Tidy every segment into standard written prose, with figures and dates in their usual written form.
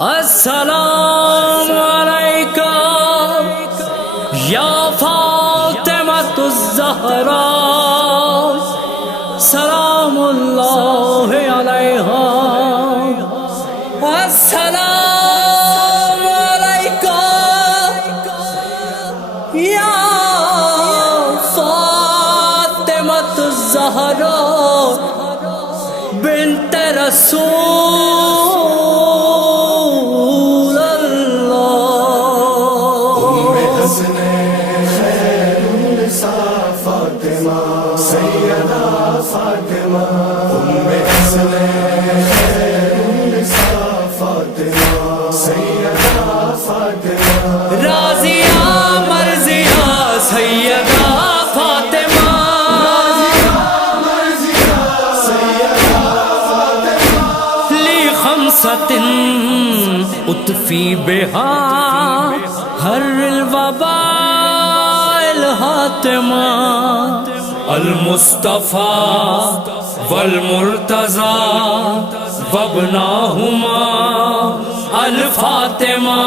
السلام علیکہ یا فاطمۃ الزہراء سلام اللہ علیہا السلام علیکہ یا فاطمۃ الزہراء بنت رسول اللہ فاطمہ سیدہ فاطمہ فاطمہ سیدہ فاطمہ راضیہ مرضیہ سیدہ فاطمہ لی خمسۃ اطفی بہا ہر الوباء الحاتمہ المصطفیٰ والمرتضیٰ وابناہما الفاطمہ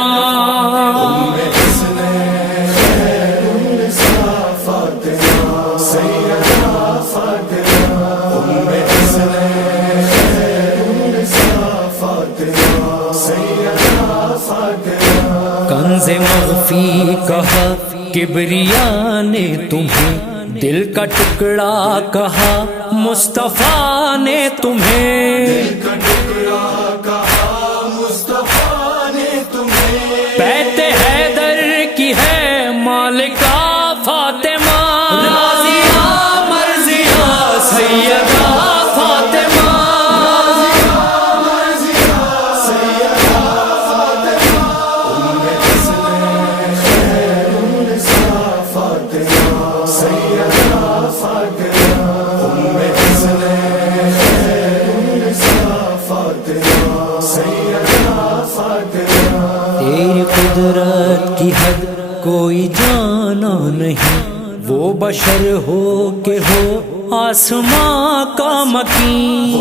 کنز مخفی کہا کبریا نے تمہیں، دل کا ٹکڑا کہا مصطفیٰ نے تمہیں، بیت حیدر کی ہے مالکہ فاطمہ راضیہ مرضیہ سیدہ فاطمہ تیری قدرت کی حد کوئی جانا نہیں، وہ بشر ہو کہ ہو آسماں کا مکین،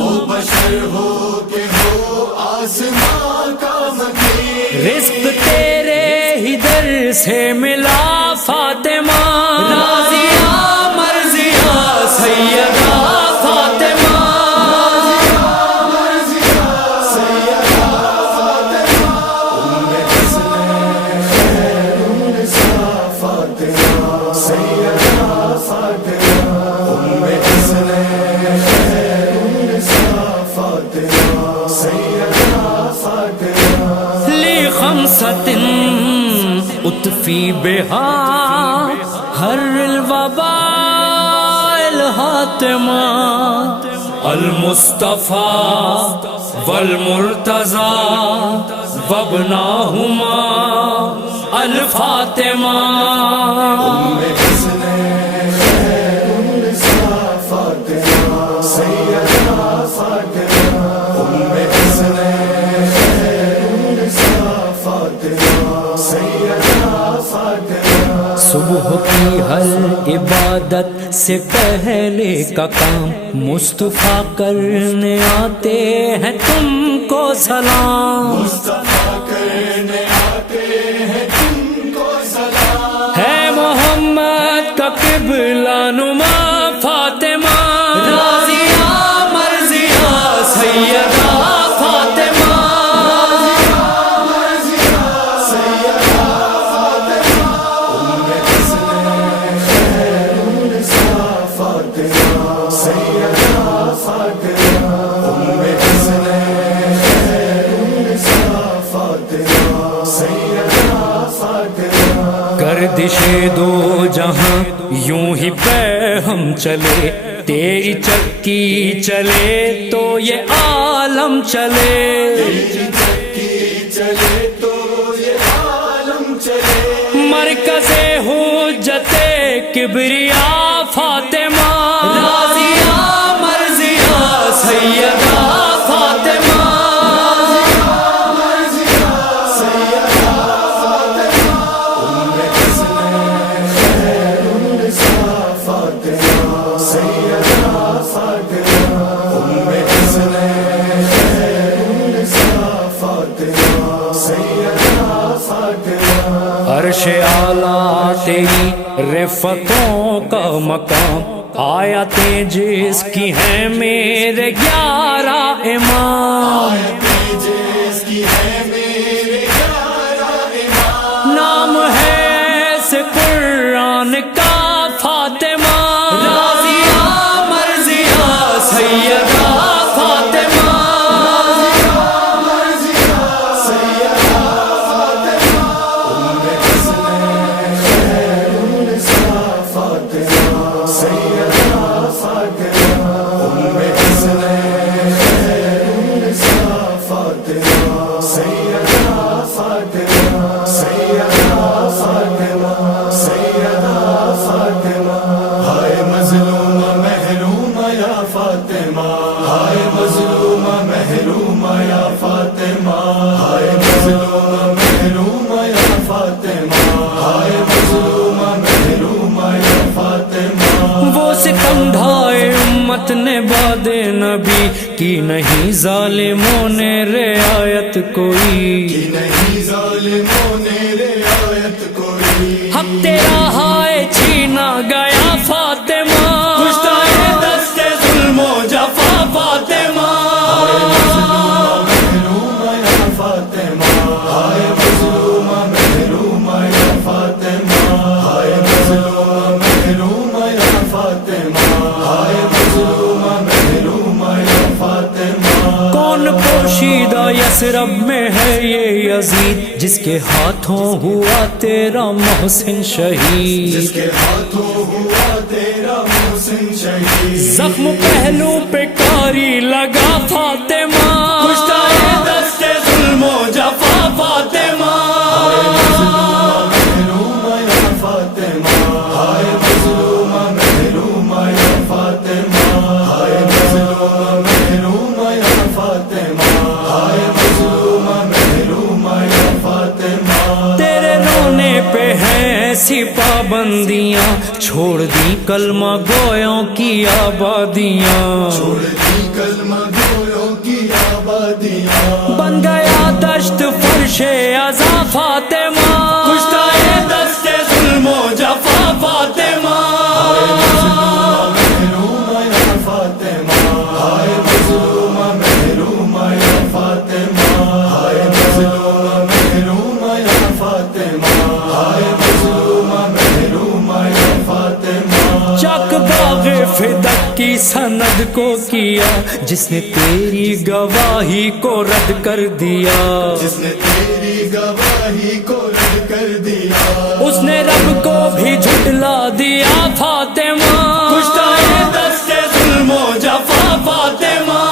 رزق تیرے ہی در سے ملا فاطمہ راضیہ مرضیہ سیدہ فاطمہ لی خمسۃ اطفی بہا ہر الوباء الحاتمہ المصطفیٰ والمرتضیٰ وابناہما الفاطمہ صبح کی ہر عبادت سے پہلے کا کام مصطفیٰ کرنے آتے ہیں تم کو سلام، ہے محمد کا قبلہ نما فاطمہ راضیہ مرضیہ سیدہ فاطمہ گردش دو جہاں یوں ہی پہ ہم چلے، تیری چکی چلے تو یہ عالم چلے، مرکز حجت کبریا فاطمہ راضیہ مرضیہ سیدہ فاطمہ عرش اعلیٰ تیری رفتوں کا مقام، آیتیں جس کی ہیں میرے 11 امام، جس کی ہے میرے 11 امام، نام ہے سے قرآن کا فاطمہ، راضیہ مرضیہ سیدہ فاطمہ، وہ ستم ڈھائے امت نے بعد نبی کی، نہیں ظالموں نے رعایت کوئی، نہیں ظالموں نے رعایت کوئی، حق تیرا ہائے چھینا گیا فاطمہ، کشتۂ دست ظلم و جفا فاطمہ، کون پوشیدہ یثرب میں ہے یہ یزید، جس کے ہاتھوں ہوا تیرا محسن شہید، جس کے ہاتھوں ہوا تیرا محسن شہید، زخم پہلو پہ کاری لگا فاطمہ، کشتۂ دست ظلم و جفا فاطمہ، تیرے رونے پہ ہیں ایسی پابندیاں، چھوڑ دی کلمہ گویوں کی آبادیاں، چھوڑ دی کلمہ گویوں کی آبادیاں، بن گیا دشت فرش عزا فاطمہ، کشتۂ دست ظلم و جفا فاطمہ، چک باغ فدق کی سند کو کیا، جس نے تیری گواہی کو رد کر دیا، جس نے تیری گواہی کو رد کر دیا، اس نے رب کو بھی جھٹلا دیا فاطمہ، کشتۂ دست ظلم و جفا فاطمہ،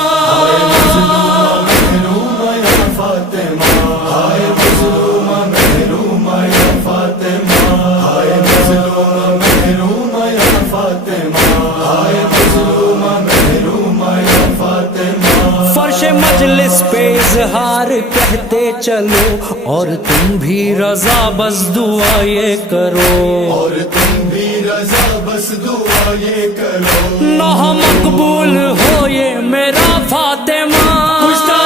فرش مجلس پہ اظہار کہتے چلو، اور تم بھی رضا بس دعا یہ کرو، اور تم بھی رضا بس دعا یہ کرو، نوح مقبول ہو یہ میرا فاطمہ، کشتۂ